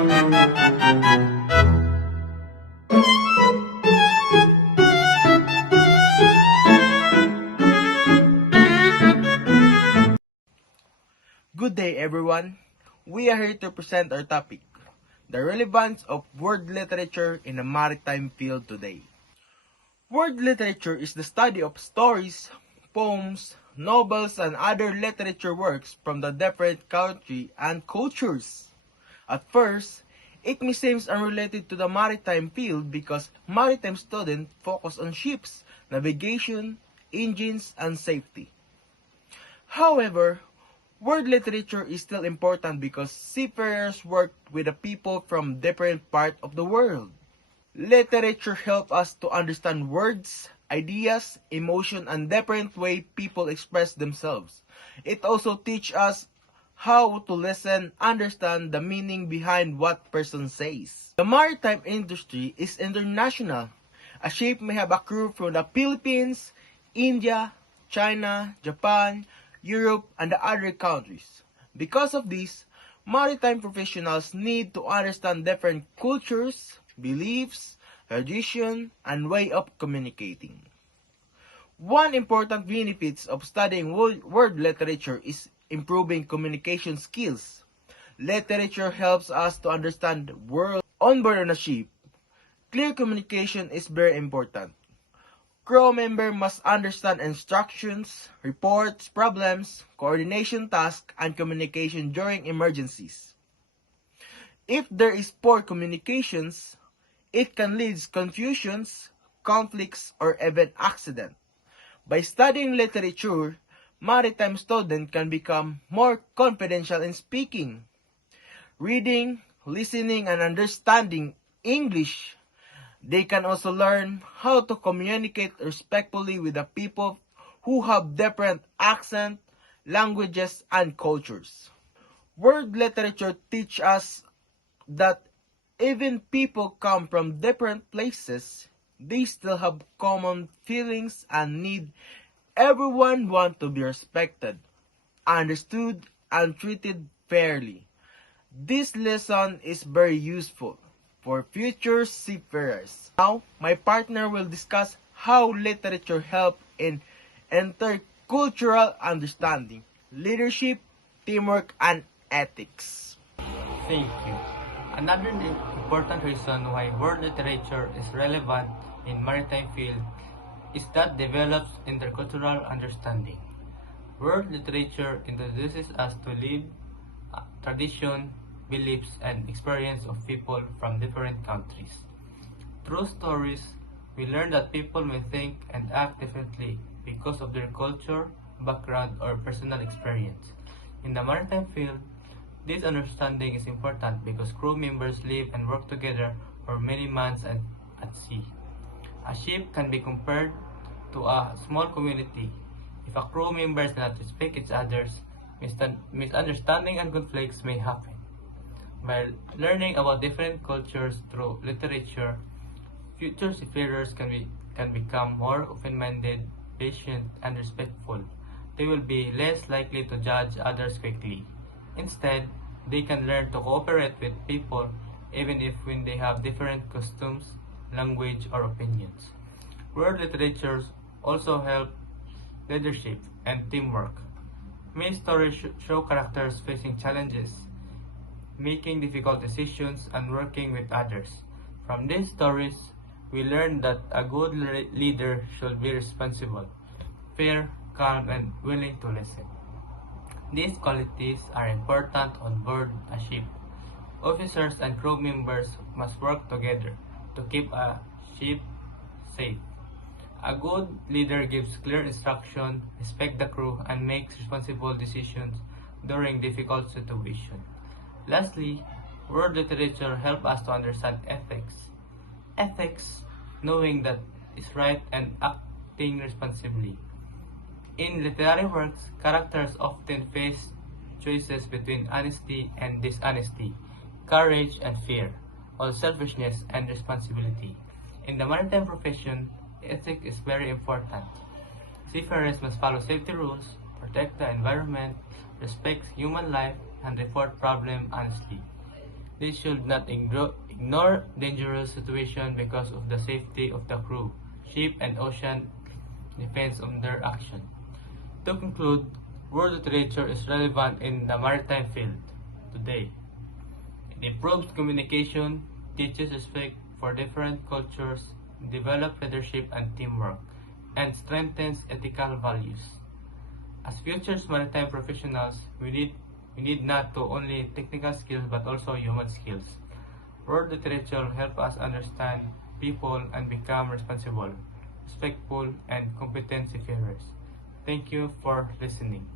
Good day, everyone. We are here to present our topic, the relevance of world literature in the maritime field today. World literature is the study of stories, poems, novels, and other literature works from the different countries and cultures. At first, it may seem unrelated to the maritime field because maritime students focus on ships, navigation, engines, and safety. However, world literature is still important because seafarers work with the people from different parts of the world. Literature helps us to understand words, ideas, emotion, and different way people express themselves. It also teaches us how to listen, understand the meaning behind what person says. The maritime industry is international. A ship may have a crew from the Philippines, India, China, Japan, Europe, and the other countries. Because of this, maritime professionals need to understand different cultures, beliefs, tradition, and way of communicating. One important benefit of studying world literature is improving communication skills. Literature helps us to understand the world on board on a ship. Clear communication is very important. Crew member must understand instructions, reports, problems, coordination tasks, and communication during emergencies. If there is poor communications, it can lead to confusions, conflicts, or even accident. By studying literature, maritime students can become more confidential in speaking, reading, listening, and understanding English. They can also learn how to communicate respectfully with the people who have different accents, languages, and cultures. World literature teaches us that even people come from different places, they still have common feelings and need. Everyone wants to be respected, understood, and treated fairly. This lesson is very useful for future seafarers. Now, my partner will discuss how literature helps in intercultural understanding, leadership, teamwork, and ethics. Thank you. Another important reason why world literature is relevant in maritime field is that develops intercultural understanding. World literature introduces us to live, tradition, beliefs, and experience of people from different countries. Through stories, we learn that people may think and act differently because of their culture, background, or personal experience. In the maritime field, this understanding is important because crew members live and work together for many months at sea. A ship can be compared to a small community. If a crew members cannot respect each other's, misunderstanding and conflicts may happen. By learning about different cultures through literature, future seafarers can become more open-minded, patient, and respectful. They will be less likely to judge others quickly. Instead, they can learn to cooperate with people even if when they have different customs, language, or opinions. World literatures also help leadership and teamwork. Many stories show characters facing challenges, making difficult decisions, and working with others. From these stories, we learn that a good leader should be responsible, fair, calm, and willing to listen. These qualities are important on board a ship. Officers and crew members must work together to keep a ship safe. A good leader gives clear instruction, respects the crew, and makes responsible decisions during difficult situations. Lastly, world literature helps us to understand ethics. Ethics, knowing that is right and acting responsibly. In literary works, characters often face choices between honesty and dishonesty, courage and fear, or selfishness and responsibility. In the maritime profession, ethics is very important. Seafarers must follow safety rules, protect the environment, respect human life, and report problems honestly. They should not ignore dangerous situations because of the safety of the crew, ship, and ocean depends on their action. To conclude, world literature is relevant in the maritime field today. It improves communication, teaches respect for different cultures, develops leadership and teamwork, and strengthens ethical values. As future maritime professionals, we need not to only technical skills but also human skills. World literature help us understand people and become responsible, respectful, and competent seafarers. Thank you for listening.